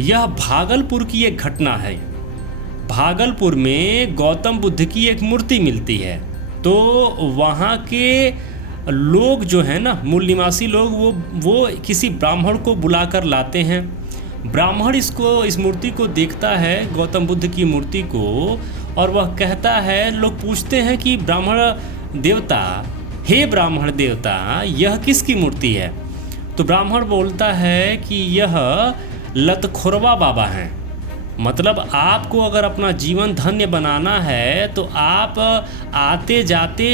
यह भागलपुर की एक घटना है। भागलपुर में गौतम बुद्ध की एक मूर्ति मिलती है, तो वहाँ के लोग जो है ना, मूल निवासी लोग, वो किसी ब्राह्मण को बुलाकर लाते हैं। ब्राह्मण इस मूर्ति को देखता है, गौतम बुद्ध की मूर्ति को, और वह कहता है, लोग पूछते हैं कि ब्राह्मण देवता, हे ब्राह्मण देवता, यह किसकी मूर्ति है? तो ब्राह्मण बोलता है कि यह लतखोरवा बाबा हैं। मतलब आपको अगर अपना जीवन धन्य बनाना है तो आप आते जाते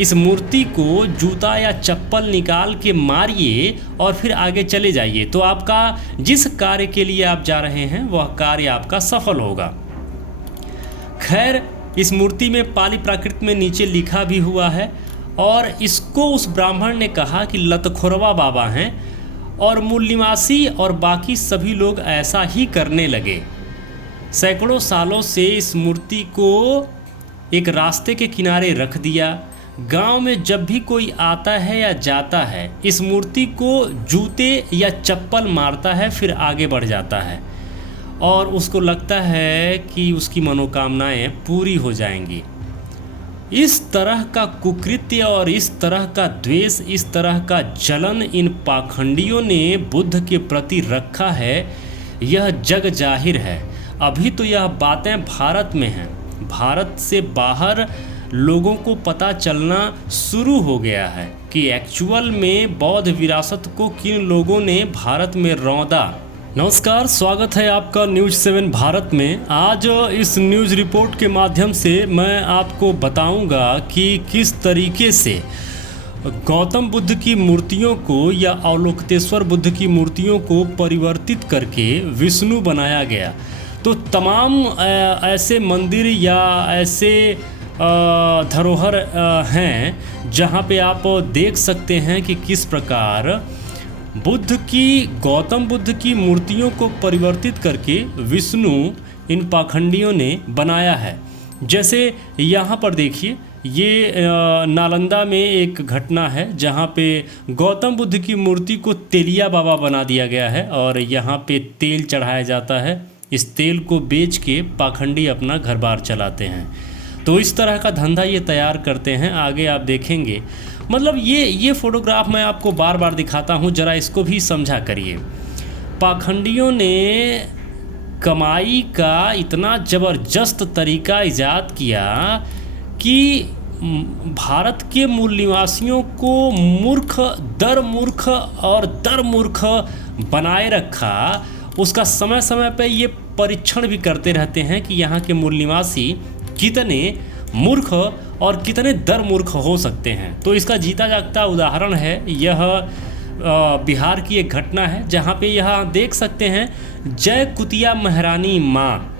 इस मूर्ति को जूता या चप्पल निकाल के मारिए और फिर आगे चले जाइए, तो आपका जिस कार्य के लिए आप जा रहे हैं वह कार्य आपका सफल होगा। खैर, इस मूर्ति में पाली प्राकृत में नीचे लिखा भी हुआ है, और इसको उस ब्राह्मण ने कहा कि लतखोरवा बाबा हैं, और मूल निवासी और बाकी सभी लोग ऐसा ही करने लगे। सैकड़ों सालों से इस मूर्ति को एक रास्ते के किनारे रख दिया। गांव में जब भी कोई आता है या जाता है, इस मूर्ति को जूते या चप्पल मारता है, फिर आगे बढ़ जाता है, और उसको लगता है कि उसकी मनोकामनाएं पूरी हो जाएंगी। इस तरह का कुकृत्य और इस तरह का द्वेष, इस तरह का जलन इन पाखंडियों ने बुद्ध के प्रति रखा है, यह जग जाहिर है। अभी तो यह बातें भारत में हैं, भारत से बाहर लोगों को पता चलना शुरू हो गया है कि एक्चुअल में बौद्ध विरासत को किन लोगों ने भारत में रौंदा। नमस्कार, स्वागत है आपका न्यूज़ 7 भारत में। आज इस न्यूज़ रिपोर्ट के माध्यम से मैं आपको बताऊंगा कि किस तरीके से गौतम बुद्ध की मूर्तियों को या अवलोकितेश्वर बुद्ध की मूर्तियों को परिवर्तित करके विष्णु बनाया गया। तो तमाम ऐसे मंदिर या ऐसे धरोहर हैं जहां पे आप देख सकते हैं कि किस प्रकार गौतम बुद्ध की मूर्तियों को परिवर्तित करके विष्णु इन पाखंडियों ने बनाया है। जैसे यहाँ पर देखिए, ये नालंदा में एक घटना है जहाँ पे गौतम बुद्ध की मूर्ति को तेलिया बाबा बना दिया गया है, और यहाँ पे तेल चढ़ाया जाता है। इस तेल को बेच के पाखंडी अपना घर बार चलाते हैं। तो इस तरह का धंधा ये तैयार करते हैं, आगे आप देखेंगे। मतलब ये फ़ोटोग्राफ मैं आपको बार बार दिखाता हूँ, ज़रा इसको भी समझा करिए। पाखंडियों ने कमाई का इतना ज़बरदस्त तरीका ईजाद किया कि भारत के मूल निवासियों को मूर्ख दर मूर्ख बनाए रखा। उसका समय समय पे ये परीक्षण भी करते रहते हैं कि यहाँ के मूल निवासी कितने मूर्ख और कितने दर मूर्ख हो सकते हैं। तो इसका जीता जागता उदाहरण है यह बिहार की एक घटना है, जहाँ पे यहाँ देख सकते हैं जय कुतिया महारानी माँ,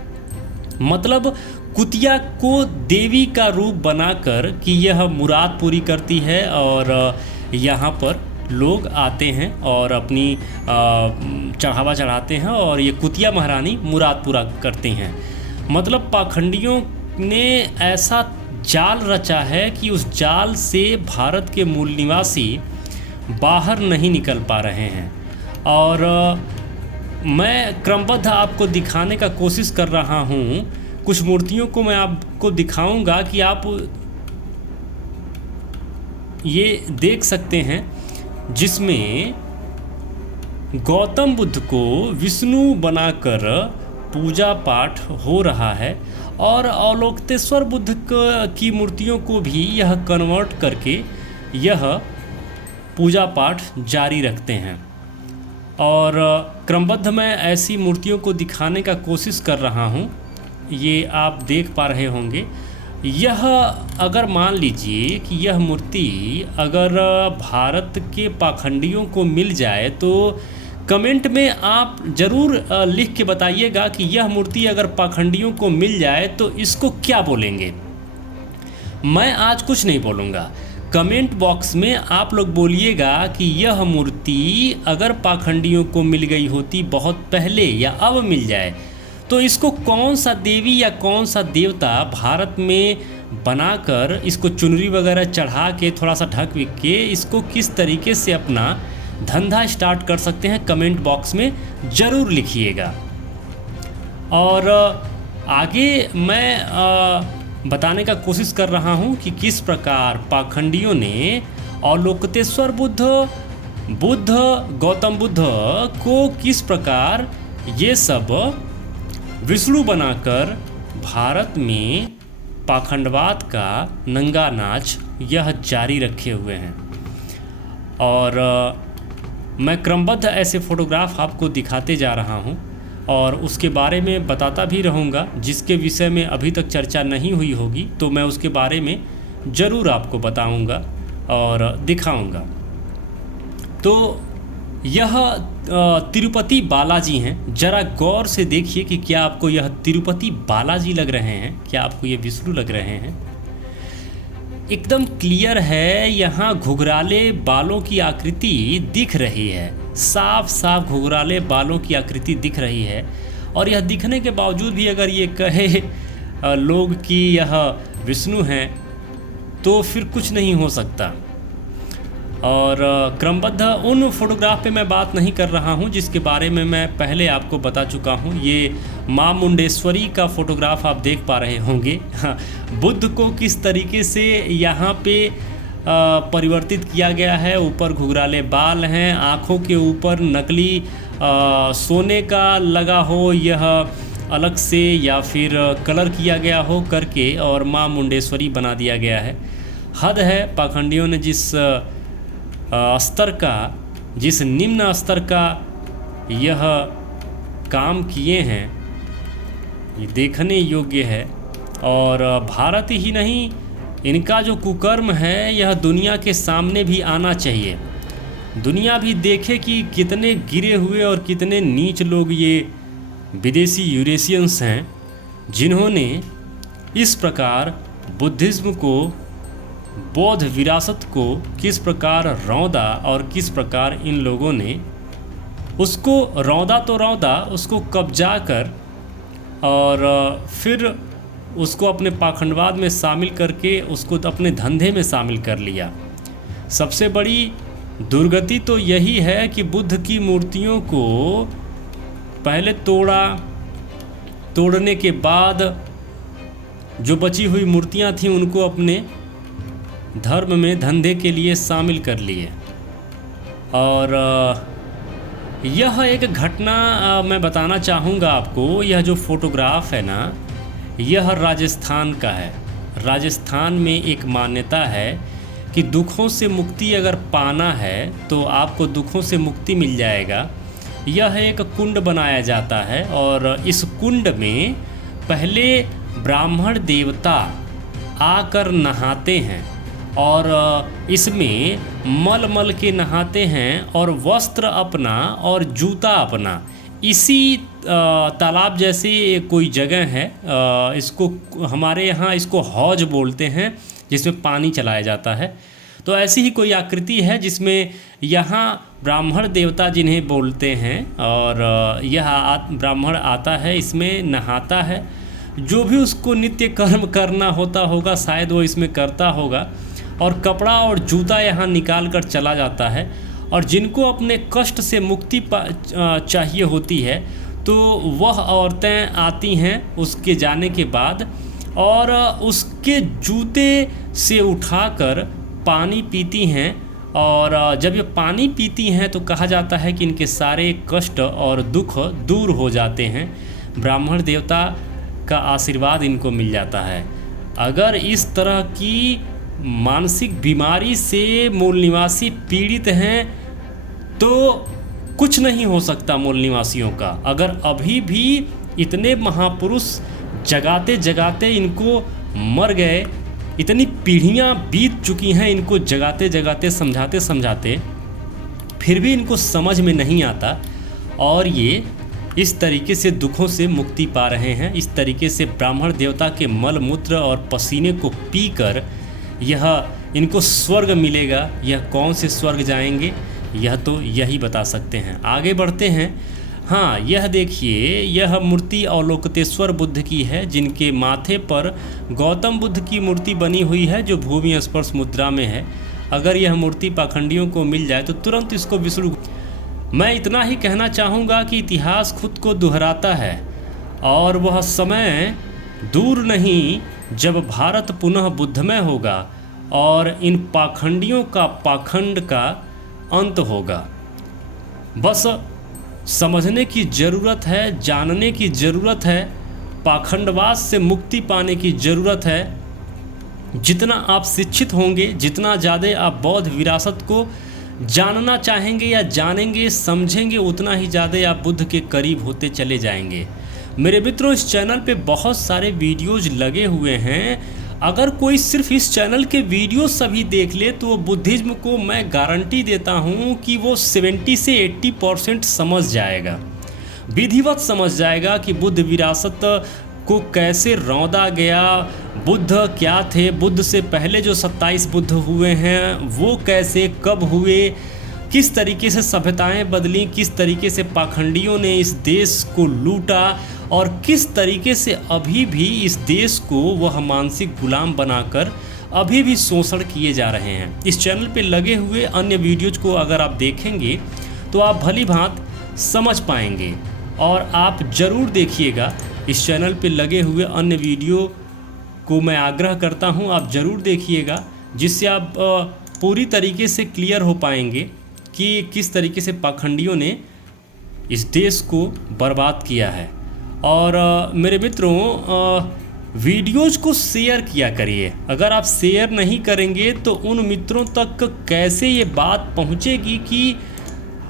मतलब कुतिया को देवी का रूप बनाकर कि यह मुराद पूरी करती है, और यहाँ पर लोग आते हैं और अपनी चढ़ावा चढ़ाते हैं, और ये कुतिया महारानी मुराद पूरा करती हैं। मतलब पाखंडियों ने ऐसा जाल रचा है कि उस जाल से भारत के मूल निवासी बाहर नहीं निकल पा रहे हैं। और मैं क्रमबद्ध आपको दिखाने का कोशिश कर रहा हूँ। कुछ मूर्तियों को मैं आपको दिखाऊंगा कि आप ये देख सकते हैं, जिसमें गौतम बुद्ध को विष्णु बनाकर पूजा पाठ हो रहा है, और अवलोकितेश्वर बुद्ध की मूर्तियों को भी यह कन्वर्ट करके यह पूजा पाठ जारी रखते हैं। और क्रमबद्ध मैं ऐसी मूर्तियों को दिखाने का कोशिश कर रहा हूँ। ये आप देख पा रहे होंगे। यह अगर मान लीजिए कि यह मूर्ति अगर भारत के पाखंडियों को मिल जाए, तो कमेंट में आप ज़रूर लिख के बताइएगा कि यह मूर्ति अगर पाखंडियों को मिल जाए तो इसको क्या बोलेंगे। मैं आज कुछ नहीं बोलूँगा, कमेंट बॉक्स में आप लोग बोलिएगा कि यह मूर्ति अगर पाखंडियों को मिल गई होती बहुत पहले या अब मिल जाए, तो इसको कौन सा देवी या कौन सा देवता भारत में बनाकर इसको चुनरी वगैरह चढ़ा के थोड़ा सा ढक विक के इसको किस तरीके से अपना धंधा स्टार्ट कर सकते हैं, कमेंट बॉक्स में ज़रूर लिखिएगा। और आगे मैं बताने का कोशिश कर रहा हूँ कि किस प्रकार पाखंडियों ने अवलोकितेश्वर बुद्ध गौतम बुद्ध को किस प्रकार ये सब विष्णु बनाकर भारत में पाखंडवाद का नंगा नाच यह जारी रखे हुए हैं। और मैं क्रमबद्ध ऐसे फ़ोटोग्राफ आपको दिखाते जा रहा हूं और उसके बारे में बताता भी रहूंगा। जिसके विषय में अभी तक चर्चा नहीं हुई होगी तो मैं उसके बारे में ज़रूर आपको बताऊंगा और दिखाऊंगा। तो यह तिरुपति बालाजी हैं। ज़रा गौर से देखिए कि क्या आपको यह तिरुपति बालाजी लग रहे हैं, क्या आपको ये विष्णु लग रहे हैं। एकदम क्लियर है, यहाँ घुघराले बालों की आकृति दिख रही है, साफ साफ घुघराले बालों की आकृति दिख रही है। और यह दिखने के बावजूद भी अगर ये कहे लोग कि यह विष्णु हैं तो फिर कुछ नहीं हो सकता। और क्रमबद्ध उन फोटोग्राफ पे मैं बात नहीं कर रहा हूँ जिसके बारे में मैं पहले आपको बता चुका हूँ। ये माँ मुंडेश्वरी का फोटोग्राफ आप देख पा रहे होंगे। बुद्ध को किस तरीके से यहाँ पे परिवर्तित किया गया है। ऊपर घुघराले बाल हैं, आँखों के ऊपर नकली सोने का लगा हो यह अलग से या फिर कलर किया गया हो करके और माँ मुंडेश्वरी बना दिया गया है। हद है पाखंडियों ने जिस स्तर का, जिस निम्न स्तर का यह काम किए हैं, ये देखने योग्य है। और भारत ही नहीं, इनका जो कुकर्म है यह दुनिया के सामने भी आना चाहिए। दुनिया भी देखे कि कितने गिरे हुए और कितने नीच लोग ये विदेशी यूरेशियंस हैं जिन्होंने इस प्रकार बुद्धिज़्म को, बौद्ध विरासत को किस प्रकार रौंदा और किस प्रकार इन लोगों ने उसको रौंदा उसको कब्जा कर और फिर उसको अपने पाखंडवाद में शामिल करके उसको अपने धंधे में शामिल कर लिया। सबसे बड़ी दुर्गति तो यही है कि बुद्ध की मूर्तियों को पहले तोड़ने के बाद जो बची हुई मूर्तियां थीं उनको अपने धर्म में धंधे के लिए शामिल कर लिए। और यह एक घटना मैं बताना चाहूँगा आपको। यह जो फोटोग्राफ है ना, यह राजस्थान का है। राजस्थान में एक मान्यता है कि दुखों से मुक्ति अगर पाना है तो आपको दुखों से मुक्ति मिल जाएगा। यह एक कुंड बनाया जाता है और इस कुंड में पहले ब्राह्मण देवता आकर नहाते हैं और इसमें मल के नहाते हैं और वस्त्र अपना और जूता अपना इसी तालाब जैसी कोई जगह है, इसको हमारे यहाँ इसको हौज बोलते हैं, जिसमें पानी चलाया जाता है। तो ऐसी ही कोई आकृति है जिसमें यहाँ ब्राह्मण देवता जिन्हें बोलते हैं और यह ब्राह्मण आता है, इसमें नहाता है। जो भी उसको नित्य कर्म करना होता होगा शायद वो इसमें करता होगा और कपड़ा और जूता यहाँ निकाल कर चला जाता है। और जिनको अपने कष्ट से मुक्ति चाहिए होती है तो वह औरतें आती हैं उसके जाने के बाद और उसके जूते से उठाकर पानी पीती हैं। और जब ये पानी पीती हैं तो कहा जाता है कि इनके सारे कष्ट और दुख दूर हो जाते हैं, ब्राह्मण देवता का आशीर्वाद इनको मिल जाता है। अगर इस तरह की मानसिक बीमारी से मूल निवासी पीड़ित हैं तो कुछ नहीं हो सकता मूल निवासियों का। अगर अभी भी इतने महापुरुष जगाते जगाते इनको मर गए, इतनी पीढ़ियां बीत चुकी हैं इनको जगाते जगाते समझाते समझाते, फिर भी इनको समझ में नहीं आता और ये इस तरीके से दुखों से मुक्ति पा रहे हैं। इस तरीके से ब्राह्मण देवता के मल मूत्र और पसीने को पीकर यह इनको स्वर्ग मिलेगा। यह कौन से स्वर्ग जाएंगे यह तो यही बता सकते हैं। आगे बढ़ते हैं। हाँ, यह देखिए, यह मूर्ति अवलोकितेश्वर बुद्ध की है जिनके माथे पर गौतम बुद्ध की मूर्ति बनी हुई है जो भूमि स्पर्श मुद्रा में है। अगर यह मूर्ति पाखंडियों को मिल जाए तो तुरंत इसको विष्णु। मैं इतना ही कहना चाहूँगा कि इतिहास खुद को दोहराता है और वह समय दूर नहीं जब भारत पुनः बुद्धमय होगा और इन पाखंडियों का पाखंड का अंत होगा। बस समझने की ज़रूरत है, जानने की ज़रूरत है, पाखंडवाद से मुक्ति पाने की ज़रूरत है। जितना आप शिक्षित होंगे, जितना ज़्यादा आप बौद्ध विरासत को जानना चाहेंगे या जानेंगे, समझेंगे, उतना ही ज़्यादा आप बुद्ध के करीब होते चले जाएंगे। मेरे मित्रों, इस चैनल पे बहुत सारे वीडियोज़ लगे हुए हैं। अगर कोई सिर्फ इस चैनल के वीडियो सभी देख ले तो बुद्धिज़्म को मैं गारंटी देता हूँ कि वो 70 से 80% समझ जाएगा, विधिवत समझ जाएगा कि बुद्ध विरासत को कैसे रौंदा गया, बुद्ध क्या थे, बुद्ध से पहले जो 27 बुद्ध हुए हैं वो कैसे, कब हुए, किस तरीके से सभ्यताएं बदली, किस तरीके से पाखंडियों ने इस देश को लूटा और किस तरीके से अभी भी इस देश को वह मानसिक गुलाम बनाकर अभी भी शोषण किए जा रहे हैं। इस चैनल पे लगे हुए अन्य वीडियोज़ को अगर आप देखेंगे तो आप भली भांत समझ पाएंगे और आप ज़रूर देखिएगा। इस चैनल पे लगे हुए अन्य वीडियो को मैं आग्रह करता हूं आप ज़रूर देखिएगा, जिससे आप पूरी तरीके से क्लियर हो पाएंगे कि किस तरीके से पाखंडियों ने इस देश को बर्बाद किया है। और मेरे मित्रों, वीडियोज़ को शेयर किया करिए। अगर आप शेयर नहीं करेंगे तो उन मित्रों तक कैसे ये बात पहुंचेगी कि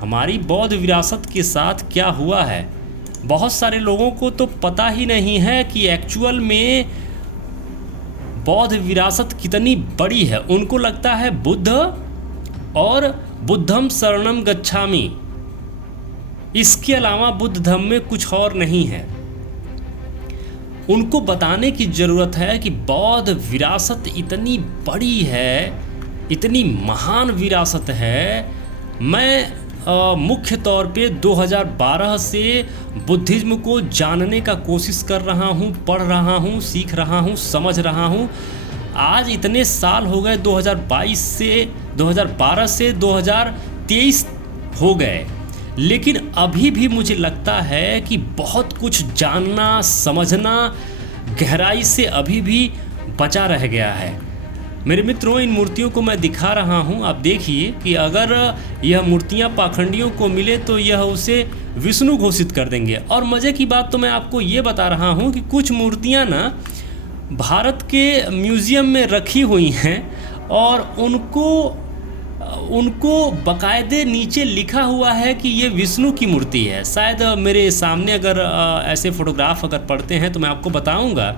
हमारी बौद्ध विरासत के साथ क्या हुआ है। बहुत सारे लोगों को तो पता ही नहीं है कि एक्चुअल में बौद्ध विरासत कितनी बड़ी है। उनको लगता है बुद्ध और बुद्धम शरणम गच्छामि, इसके अलावा बुद्ध धर्म में कुछ और नहीं है। उनको बताने की ज़रूरत है कि बौद्ध विरासत इतनी बड़ी है, इतनी महान विरासत है। मैं मुख्य तौर पे 2012 से बुद्धिज़्म को जानने का कोशिश कर रहा हूँ, पढ़ रहा हूँ, सीख रहा हूँ, समझ रहा हूँ। आज इतने साल हो गए, 2012 से 2023 हो गए, लेकिन अभी भी मुझे लगता है कि बहुत कुछ जानना, समझना गहराई से अभी भी बचा रह गया है। मेरे मित्रों, इन मूर्तियों को मैं दिखा रहा हूं, आप देखिए कि अगर यह मूर्तियां पाखंडियों को मिले तो यह उसे विष्णु घोषित कर देंगे। और मज़े की बात तो मैं आपको ये बता रहा हूं कि कुछ मूर्तियां ना भारत के म्यूज़ियम में रखी हुई हैं और उनको बाकायदे नीचे लिखा हुआ है कि ये विष्णु की मूर्ति है। शायद मेरे सामने अगर ऐसे फोटोग्राफ अगर पड़ते हैं तो मैं आपको बताऊंगा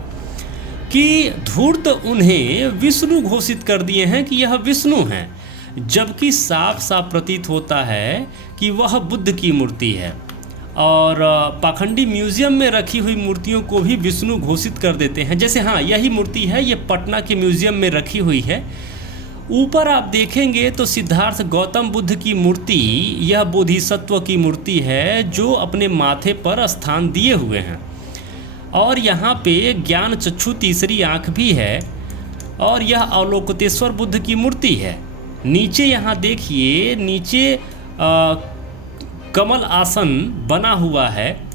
कि धूर्त उन्हें विष्णु घोषित कर दिए हैं कि यह विष्णु हैं, जबकि साफ साफ प्रतीत होता है कि वह बुद्ध की मूर्ति है। और पाखंडी म्यूज़ियम में रखी हुई मूर्तियों को भी विष्णु घोषित कर देते हैं। जैसे हाँ, यही मूर्ति है, ये पटना के म्यूज़ियम में रखी हुई है। ऊपर आप देखेंगे तो सिद्धार्थ गौतम बुद्ध की मूर्ति, यह बोधिसत्व की मूर्ति है जो अपने माथे पर स्थान दिए हुए हैं। और यहाँ पे ज्ञान चक्षु तीसरी आँख भी है और यह अवलोकितेश्वर बुद्ध की मूर्ति है। नीचे यहाँ देखिए, नीचे कमल आसन बना हुआ है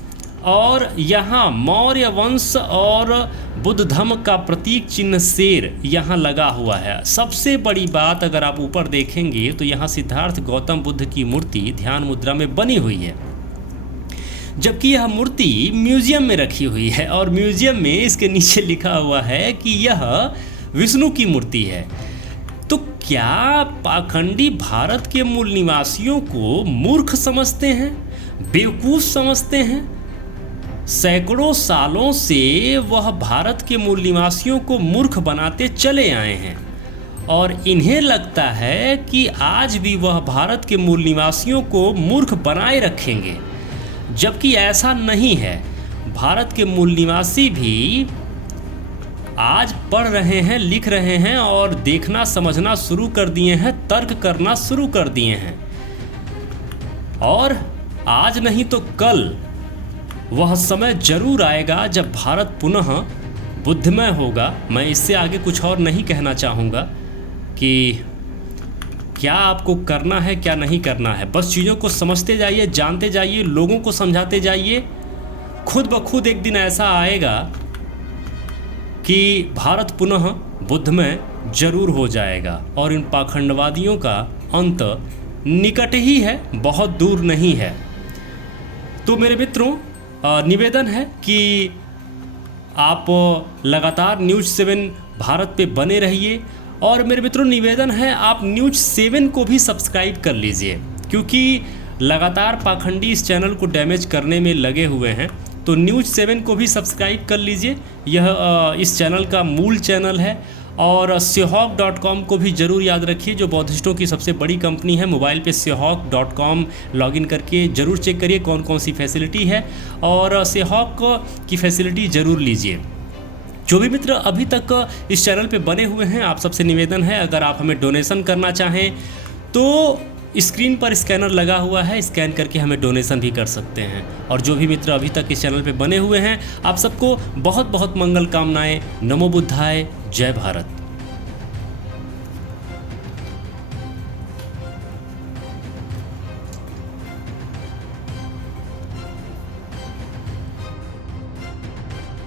और यहाँ मौर्य वंश और बुद्ध धर्म का प्रतीक चिन्ह शेर यहाँ लगा हुआ है। सबसे बड़ी बात, अगर आप ऊपर देखेंगे तो यहाँ सिद्धार्थ गौतम बुद्ध की मूर्ति ध्यान मुद्रा में बनी हुई है, जबकि यह मूर्ति म्यूज़ियम में रखी हुई है और म्यूज़ियम में इसके नीचे लिखा हुआ है कि यह विष्णु की मूर्ति है। तो क्या पाखंडी भारत के मूल निवासियों को मूर्ख समझते हैं, बेवकूफ़ समझते हैं? सैकड़ों सालों से वह भारत के मूल निवासियों को मूर्ख बनाते चले आए हैं और इन्हें लगता है कि आज भी वह भारत के मूल निवासियों को मूर्ख बनाए रखेंगे, जबकि ऐसा नहीं है। भारत के मूल निवासी भी आज पढ़ रहे हैं, लिख रहे हैं और देखना समझना शुरू कर दिए हैं, तर्क करना शुरू कर दिए हैं। और आज नहीं तो कल वह समय जरूर आएगा जब भारत पुनः बुद्धमय होगा। मैं इससे आगे कुछ और नहीं कहना चाहूँगा कि क्या आपको करना है, क्या नहीं करना है। बस चीज़ों को समझते जाइए, जानते जाइए, लोगों को समझाते जाइए खुद ब खुद एक दिन ऐसा आएगा कि भारत पुनः बुद्धमय जरूर हो जाएगा और इन पाखंडवादियों का अंत निकट ही है, बहुत दूर नहीं है। तो मेरे मित्रों, निवेदन है कि आप लगातार न्यूज़ 7 भारत पे बने रहिए। और मेरे मित्रों, निवेदन है आप न्यूज़ 7 को भी सब्सक्राइब कर लीजिए, क्योंकि लगातार पाखंडी इस चैनल को डैमेज करने में लगे हुए हैं। तो न्यूज़ 7 को भी सब्सक्राइब कर लीजिए, यह इस चैनल का मूल चैनल है। और Sehawk.com को भी ज़रूर याद रखिए, जो बौद्धिस्टों की सबसे बड़ी कंपनी है। मोबाइल पे Sehawk.com लॉगिन करके ज़रूर चेक करिए कौन कौन सी फैसिलिटी है, और Sehawk की फैसिलिटी ज़रूर लीजिए। जो भी मित्र अभी तक इस चैनल पे बने हुए हैं, आप सबसे निवेदन है, अगर आप हमें डोनेशन करना चाहें तो स्क्रीन पर स्कैनर लगा हुआ है, स्कैन करके हमें डोनेशन भी कर सकते हैं। और जो भी मित्र अभी तक इस चैनल पे बने हुए हैं, आप सबको बहुत बहुत मंगल कामनाएं। नमो बुद्धाय, जय भारत।